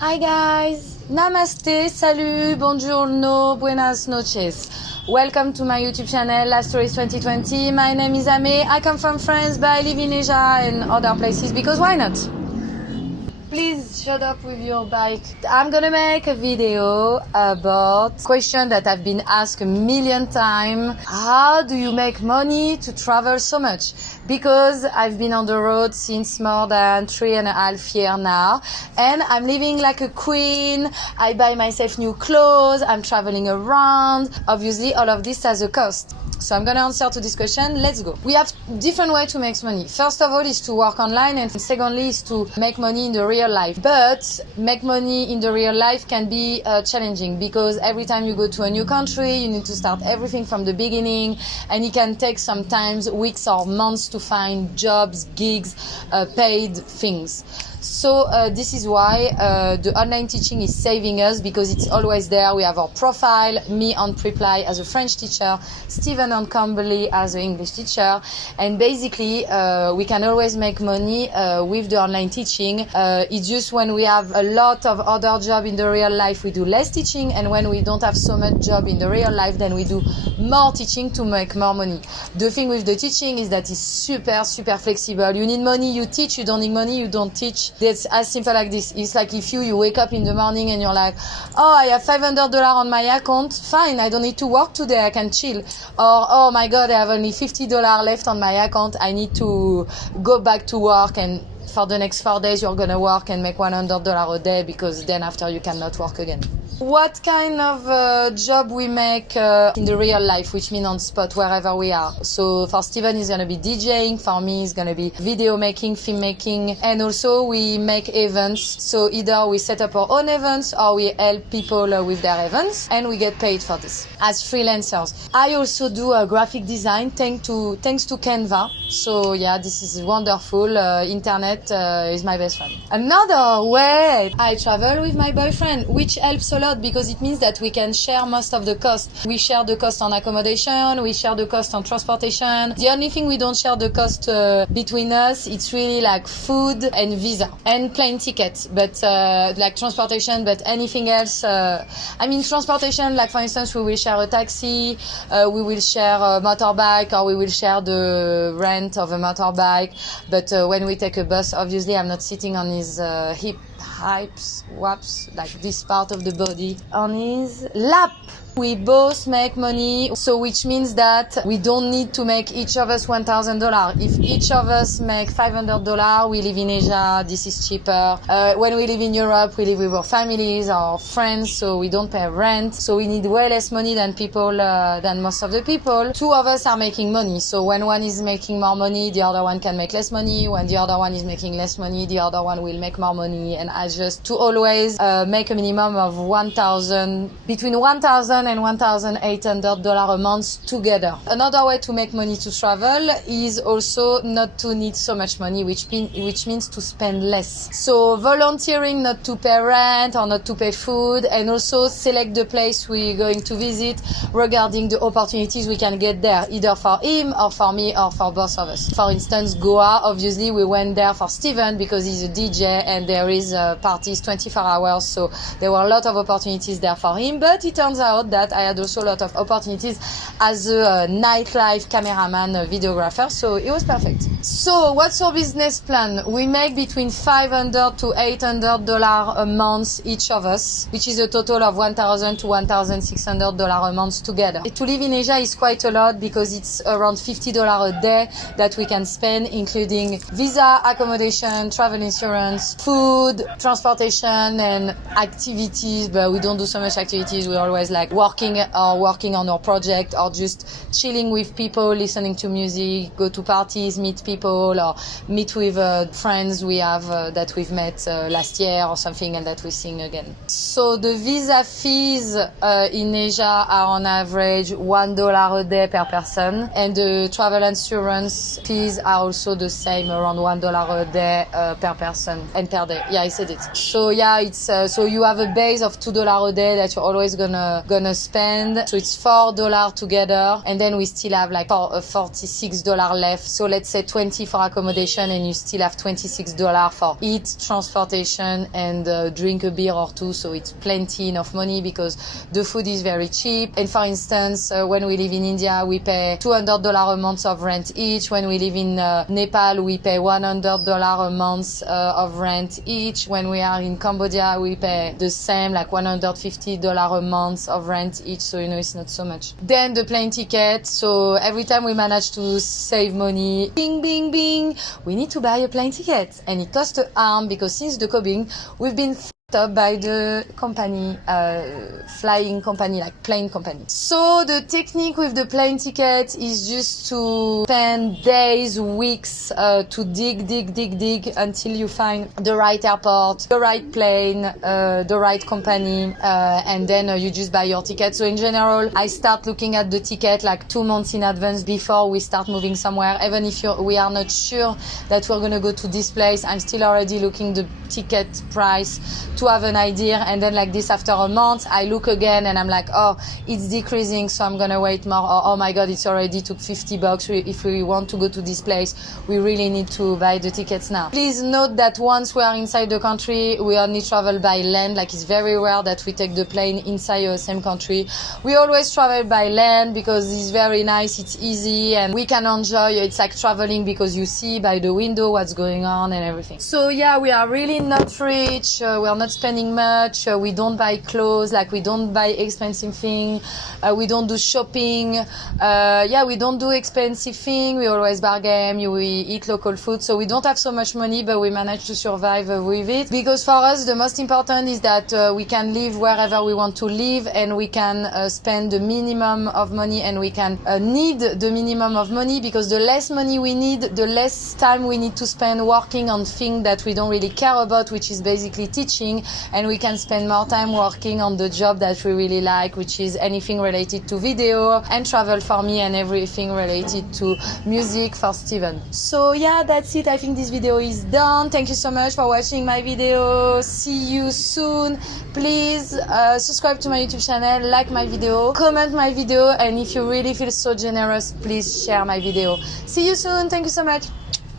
Hi guys, namaste, salut, buongiorno, buenas noches. Welcome to my YouTube channel, Last Stories 2020. My name is Ame. I come from France, but I live in Asia and other places because why not? Please shut up with your bike. I'm gonna make a video about a question that I've been asked a million times. How do you make money to travel so much? Because I've been on the road since more than 3.5 years now, and I'm living like a queen. I buy myself new clothes, I'm traveling around. Obviously, all of this has a cost. So I'm gonna answer to this question. Let's go. We have different ways to make money. First of all is to work online, and secondly is to make money in the real life. But make money in the real life can be challenging because every time you go to a new country, you need to start everything from the beginning, and it can take sometimes weeks or months to find jobs, gigs, paid things. So this is why the online teaching is saving us, because it's always there. We have our profile, me on Preply as a French teacher, Steven on Cambly as an English teacher, and basically we can always make money with the online teaching. It's just when we have a lot of other job in the real life, we do less teaching, and when we don't have so much job in the real life, then we do more teaching to make more money. The thing with the teaching is that it's super flexible. You need money, you teach. You don't need money, you don't teach. It's as simple like this. It's like if you wake up in the morning and you're like, oh, I have $500 on my account, fine, I don't need to work today, I can chill. Or, oh my God, I have only $50 left on my account, I need to go back to work, and for the next 4 days you're gonna work and make $100 a day, because then after you cannot work again. What kind of job we make in the real life, which means on spot, wherever we are. So for Steven, it's going to be DJing. For me, it's going to be video making, film making. And also we make events. So either we set up our own events or we help people with their events, and we get paid for this as freelancers. I also do graphic design thanks to Canva. So yeah, this is wonderful. Internet is my best friend. Another way, I travel with my boyfriend, which helps a lot, because it means that we can share most of the cost. We share the cost on accommodation, we share the cost on transportation. The only thing we don't share the cost between us, it's really like food and visa and plane tickets, but like transportation. But anything else, transportation, like for instance, we will share a taxi, we will share a motorbike, or we will share the rent of a motorbike. But when we take a bus, obviously I'm not sitting on his hips, waps, like this part of the body, on his lap. We both make money, so which means that we don't need to make each of us $1,000. If each of us make $500, we live in Asia, this is cheaper. When we live in Europe, we live with our families, our friends, so we don't pay rent. So we need way less money than most of the people. Two of us are making money, so when one is making more money, the other one can make less money. When the other one is making less money, the other one will make more money. And I just to always make a minimum of between $1,000 and $1,800 a month together. Another way to make money to travel is also not to need so much money, which means to spend less. So volunteering not to pay rent or not to pay food, and also select the place we're going to visit regarding the opportunities we can get there, either for him or for me or for both of us. For instance, Goa, obviously we went there for Steven because he's a DJ and there is parties 24 hours, so there were a lot of opportunities there for him. But it turns out that I had also a lot of opportunities as a nightlife cameraman, videographer, so it was perfect. So what's your business plan? We make between $500 to $800 a month each of us, which is a total of $1,000 to $1,600 a month together. To live in Asia is quite a lot because it's around $50 a day that we can spend, including visa, accommodation, travel insurance, food, transportation, and activities. But we don't do so much activities. We're always like working on our project, or just chilling with people, listening to music, go to parties, meet people, or meet with friends we have that we've met last year or something, and that we sing again. So the visa fees in Asia are on average $1 a day per person, and the travel insurance fees are also the same, around $1 a day per person and per day. Yeah, I said it. So yeah, it's so you have a base of $2 a day that you're always gonna spend. So it's $4 together, and then we still have like $46 left. So let's say 20 for accommodation, and you still have $26 for eat, transportation, and drink a beer or two. So it's plenty enough money because the food is very cheap. And for instance, when we live in India, we pay $200 a month of rent each. When we live in Nepal, we pay $100 a month of rent each. When we are in Cambodia, we pay the same, like $150 a month of rent each. So, you know, it's not so much. Then the plane ticket. So every time we manage to save money, bing, bing, bing, we need to buy a plane ticket. And it costs an arm because since the COVID, we've been up by the company, flying company, like plane company. So the technique with the plane ticket is just to spend days, weeks, to dig until you find the right airport, the right plane, the right company, and then you just buy your ticket. So in general, I start looking at the ticket like 2 months in advance before we start moving somewhere. Even if we are not sure that we're gonna go to this place, I'm still already looking the ticket price to have an idea. And then like this, after a month, I look again and I'm like, oh, it's decreasing, so I'm gonna wait more. Or, oh my god, it's already took $50. If we want to go to this place, we really need to buy the tickets now. Please note that once we are inside the country, we only travel by land. Like, it's very rare that we take the plane inside the same country. We always travel by land because it's very nice, it's easy, and we can enjoy. It's like traveling because you see by the window what's going on and everything. So yeah, we are really not rich. We are not spending much. We don't buy clothes, like we don't buy expensive things. We don't do shopping. We don't do expensive things. We always bargain. We eat local food. So we don't have so much money, but we manage to survive with it. Because for us, the most important is that we can live wherever we want to live, and we can spend the minimum of money, and we can need the minimum of money, because the less money we need, the less time we need to spend working on things that we don't really care about, which is basically teaching, and we can spend more time working on the job that we really like, which is anything related to video and travel for me, and everything related to music for Steven. So yeah, that's it. I think this video is done. Thank you so much for watching my video. See you soon. Please subscribe to my YouTube channel, like my video, comment my video, and if you really feel so generous, please share my video. See you soon. Thank you so much.